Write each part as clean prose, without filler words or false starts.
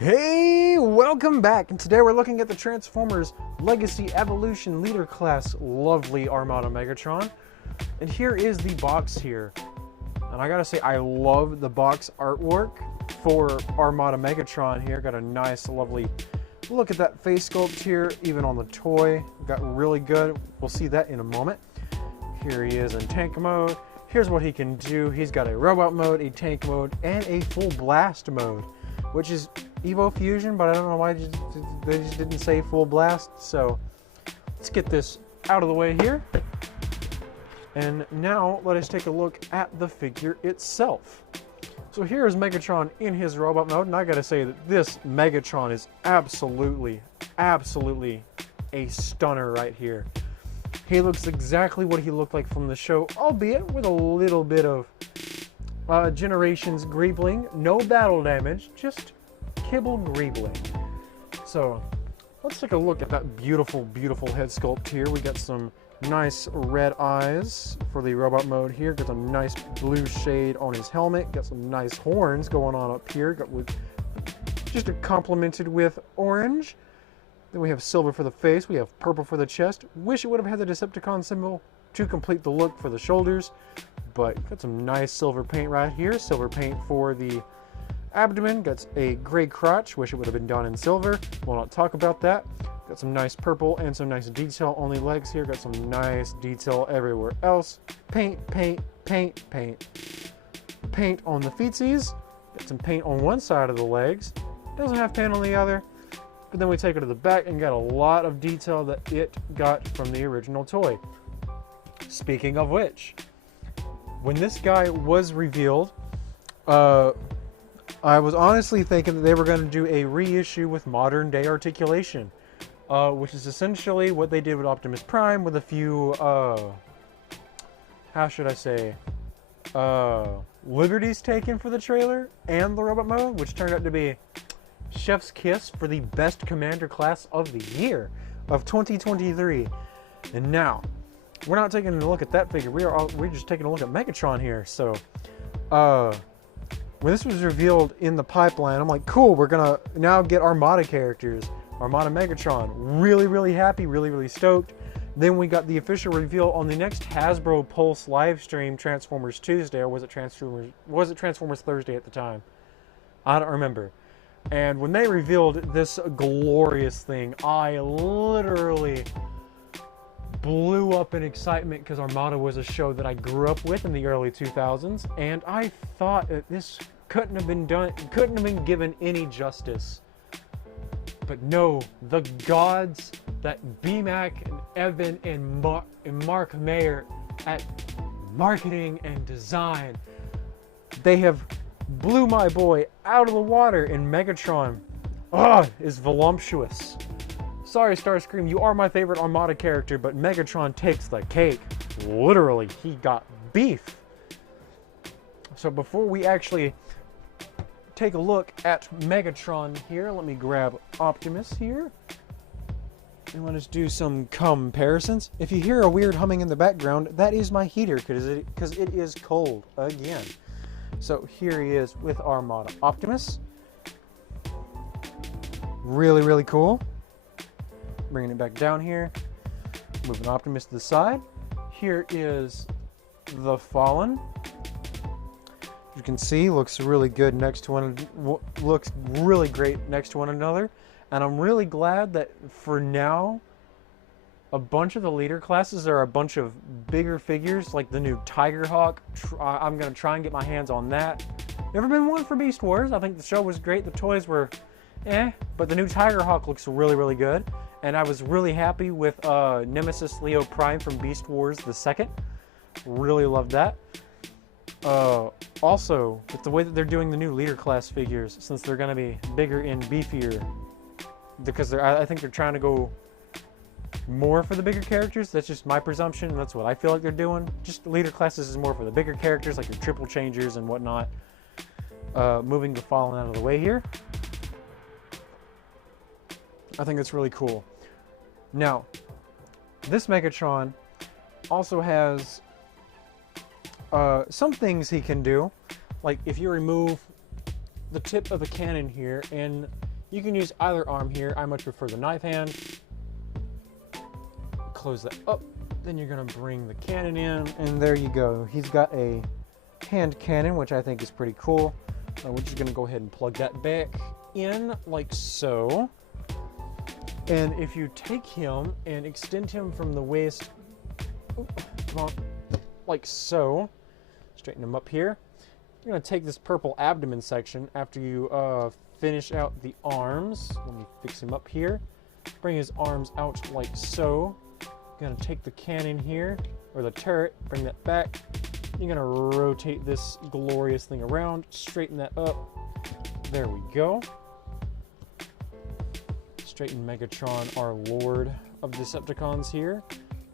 Hey, welcome back, and today we're looking at the Transformers Legacy Evolution Leader Class lovely Armada Megatron. And here is the box here. And I gotta say, I love the box artwork for Armada Megatron here. Got a nice, lovely look at that face sculpt here, even on the toy. Got really good. We'll see that in a moment. Here he is in tank mode. Here's what he can do. He's got a robot mode, a tank mode, and a full blast mode, which is Evo Fusion, but I don't know why they just didn't say full blast. So let's get this out of the way here. And now let us take a look at the figure itself. So here is Megatron in his robot mode, and I gotta say that this Megatron is absolutely a stunner right here. He looks exactly what he looked like from the show, albeit with a little bit of Generations greebling. No battle damage, just kibble greebling. So let's take a look at that beautiful head sculpt here. We got some nice red eyes for the robot mode here. Got a nice blue shade on his helmet. Got some nice horns going on up here. Got with just complemented with orange. Then we have silver for the face. We have purple for the chest. Wish it would have had the Decepticon symbol to complete the look for the shoulders, but got some nice silver paint right here. Silver paint for the abdomen. Got a gray crotch. Wish it would have been done in silver. We'll not talk about that. Got some nice purple and some nice detail on the legs here. Got some nice detail everywhere else. Paint on the feetsies. Got some paint on one side of the legs. Doesn't have paint on the other. But then we take it to the back and got a lot of detail that it got from the original toy. Speaking of which, when this guy was revealed, I was honestly thinking that they were going to do a reissue with modern day articulation, which is essentially what they did with Optimus Prime, with a few, how should I say, liberties taken for the trailer and the robot mode, which turned out to be chef's kiss for the best commander class of the year of 2023. And now we're not taking a look at that figure. We're just taking a look at Megatron here. So when this was revealed in the pipeline, I'm like, cool, we're gonna now get Armada characters. Armada Megatron. Really happy, really stoked. Then we got the official reveal on the next Hasbro Pulse live stream, Transformers Tuesday, or was it Transformers Thursday at the time? I don't remember. And when they revealed this glorious thing, I literally blew up in excitement because Armada was a show that I grew up with in the early 2000s, and I thought that this couldn't have been given any justice. But no, the gods that BMAC and Evan and Mark Mayer at marketing and design, they have blew my boy out of the water, and Megatron is voluptuous. Sorry, Starscream, you are my favorite Armada character, but Megatron takes the cake. Literally, he got beef. So before we actually take a look at Megatron here, let me grab Optimus here, and let us do some comparisons. If you hear a weird humming in the background, that is my heater, because it is cold again. So here he is with Armada Optimus. Really cool. Bringing it back down here. Moving Optimus to the side. Here is the Fallen. As you can see, looks really good next to looks really great next to one another. And I'm really glad that for now, a bunch of the leader classes are a bunch of bigger figures, like the new Tigerhawk. I'm going to try and get my hands on that. Never been one for Beast Wars. I think the show was great. The toys were but the new Tigerhawk looks really good. And I was really happy with Nemesis Leo Prime from Beast Wars the second. Really loved that. Also, with the way that they're doing the new leader class figures, since they're going to be bigger and beefier, because I think they're trying to go more for the bigger characters. That's just my presumption. That's what I feel like they're doing. Just the leader classes is more for the bigger characters, like your triple changers and whatnot. Moving the Fallen out of the way here. I think it's really cool. Now, this Megatron also has some things he can do. Like if you remove the tip of the cannon here and You can use either arm here. I much prefer the knife hand. Close that up. Then you're gonna bring the cannon in, and there you go. He's got a hand cannon, which I think is pretty cool. We're just gonna go ahead and plug that back in like so. And if you take him and extend him from the waist, come on, like so, straighten him up here. You're gonna take this purple abdomen section after you finish out the arms. Let me fix him up here. Bring his arms out like so. You're gonna take the cannon here, or the turret, bring that back. You're gonna rotate this glorious thing around, straighten that up. There we go. Straighten Megatron, our lord of Decepticons here.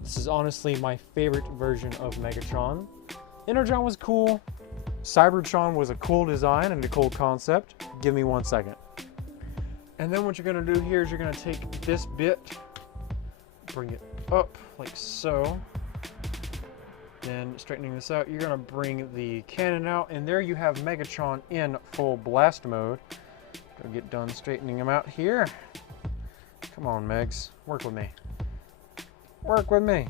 This is honestly my favorite version of Megatron. Energon was cool. Cybertron was a cool design and a cool concept. Give me 1 second. And then what you're gonna do here is you're gonna take this bit, bring it up like so. Then straightening this out, you're gonna bring the cannon out, and there you have Megatron in full blast mode. Go get done straightening him out here. Come on, Megs, work with me. Work with me.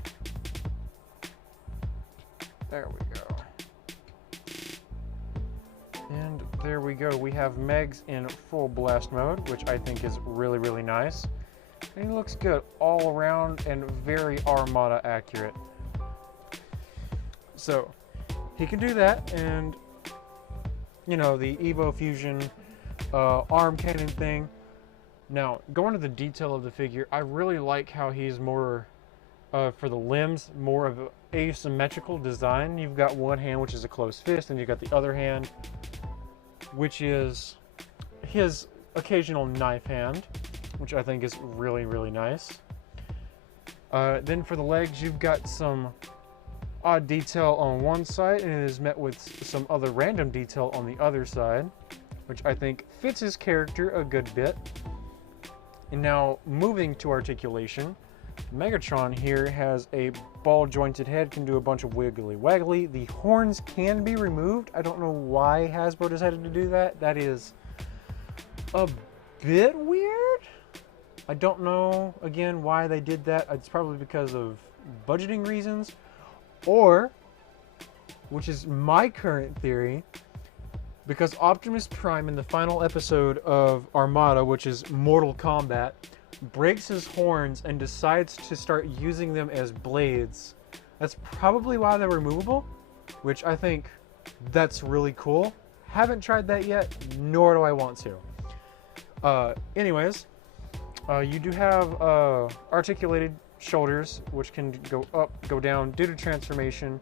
There we go. And there we go. We have Megs in full blast mode, which I think is really, really nice. And he looks good all around and very Armada accurate. So he can do that, and you know, the Evo Fusion arm cannon thing. Now, going to the detail of the figure, I really like how he's more, for the limbs, more of an asymmetrical design. You've got one hand, which is a closed fist, and you've got the other hand, which is his occasional knife hand, which I think is really, really nice. Then for the legs, you've got some odd detail on one side, and it is met with some other random detail on the other side, which I think fits his character a good bit. And now, moving to articulation, Megatron here has a ball-jointed head, can do a bunch of wiggly-waggly. The horns can be removed. I don't know why Hasbro decided to do that. That is a bit weird. I don't know, again, why they did that. It's probably because of budgeting reasons. Or, which is my current theory, because Optimus Prime in the final episode of Armada, which is Mortal Kombat, breaks his horns and decides to start using them as blades. That's probably why they're removable, which I think that's really cool. Haven't tried that yet, nor do I want to. Anyways, you do have articulated shoulders, which can go up, go down due to transformation.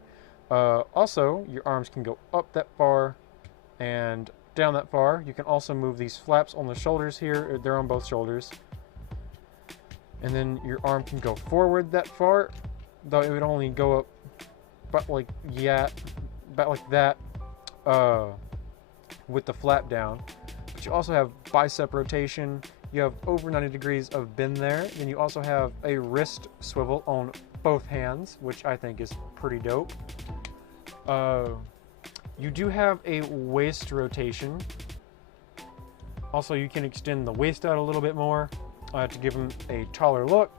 Also, your arms can go up that far and down that far. You can also move these flaps on the shoulders here. They're on both shoulders. And then your arm can go forward that far, though it would only go up but like that with the flap down. But you also have bicep rotation. You have over 90 degrees of bend there. Then you also have a wrist swivel on both hands, which I think is pretty dope. You do have a waist rotation. Also, you can extend the waist out a little bit more to give them a taller look.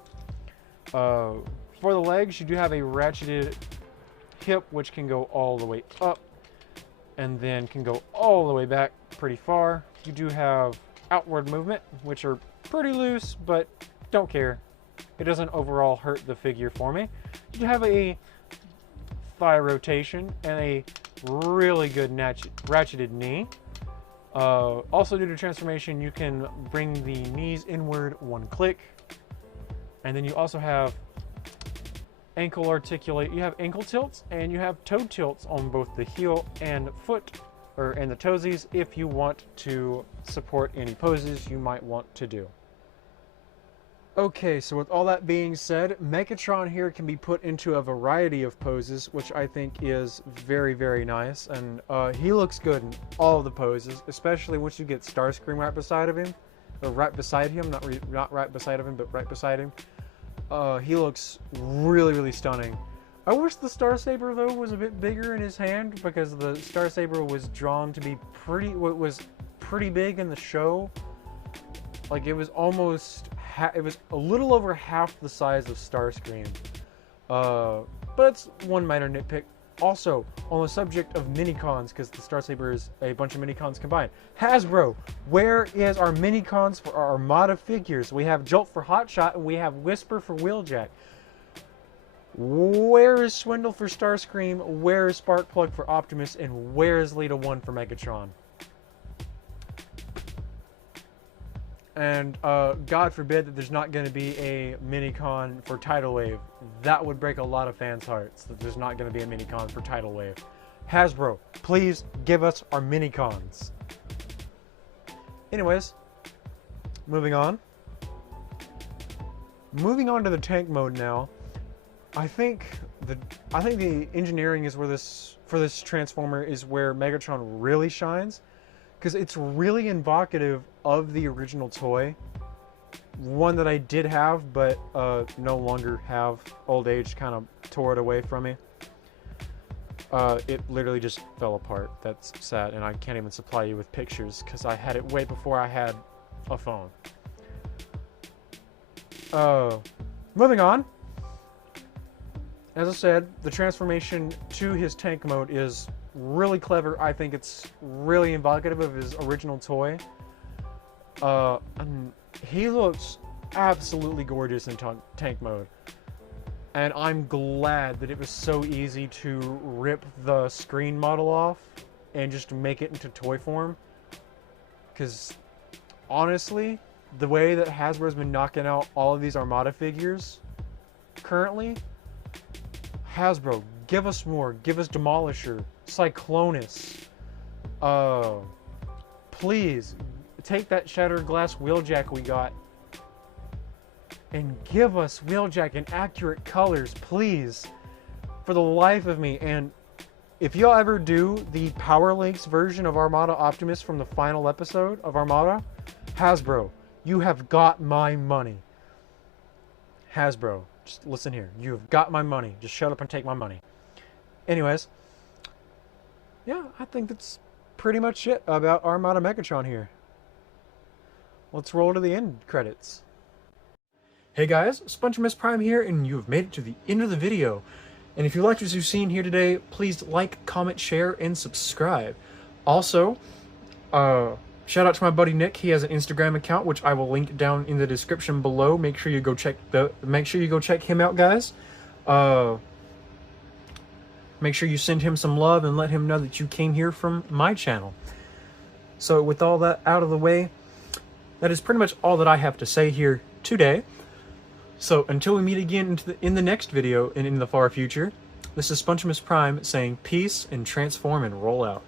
For the legs, you do have a ratcheted hip, which can go all the way up and then can go all the way back pretty far. You do have outward movement, which are pretty loose, but don't care. It doesn't overall hurt the figure for me. You have a thigh rotation and a really good ratcheted knee. Also, due to transformation, you can bring the knees inward one click. And then you also have ankle articulate. You have ankle tilts and you have toe tilts on both the heel and foot, and the toesies, if you want to support any poses you might want to do. Okay, so with all that being said, Megatron here can be put into a variety of poses, which I think is very, very nice. And he looks good in all of the poses, especially once you get Starscream right beside of him. Or right beside him, not right beside of him, but right beside him. He looks really, really stunning. I wish the Star Saber, though, was a bit bigger in his hand, because the Star Saber was drawn to be pretty big in the show. Like, it was almost, it was a little over half the size of Starscream. But it's one minor nitpick. Also, on the subject of minicons, because the Star Saber is a bunch of minicons combined. Hasbro, where is our minicons for our Armada figures? We have Jolt for Hotshot, and we have Whisper for Wheeljack. Where is Swindle for Starscream? Where is Sparkplug for Optimus? And where is Lita 1 for Megatron? And God forbid that there's not going to be a minicon for Tidal Wave. That would break a lot of fans' hearts, that there's not going to be a minicon for Tidal Wave. Hasbro, please give us our minicons. Anyways, moving on. Moving on to the tank mode now. I think the engineering is where for this Transformer is where Megatron really shines. Because it's really evocative of the original toy. One that I did have, but no longer have. Old age kind of tore it away from me. It literally just fell apart. That's sad, and I can't even supply you with pictures because I had it way before I had a phone. Moving on. As I said, the transformation to his tank mode is really clever. I think it's really evocative of his original toy. And he looks absolutely gorgeous in tank mode. And I'm glad that it was so easy to rip the screen model off and just make it into toy form. Because honestly, the way that Hasbro's been knocking out all of these Armada figures currently, Hasbro, give us more. Give us Demolisher, Cyclonus. Please, take that Shattered Glass Wheeljack we got and give us Wheeljack in accurate colors, please. For the life of me. And if y'all ever do the Power Links version of Armada Optimus from the final episode of Armada, Hasbro, you have got my money. Hasbro, just listen here. You've got my money. Just shut up and take my money. Anyways, yeah, I think that's pretty much it about Armada Megatron here. Let's roll to the end credits. Hey guys, Spongimus Prime here, and you have made it to the end of the video. And if you liked what you've seen here today, please like, comment, share, and subscribe. Also, shout out to my buddy Nick. He has an Instagram account, which I will link down in the description below. Make sure you go check him out, guys. Make sure you send him some love and let him know that you came here from my channel. So with all that out of the way, that is pretty much all that I have to say here today. So until we meet again in the next video and in the far future, this is Spongimus Prime saying peace and transform and roll out.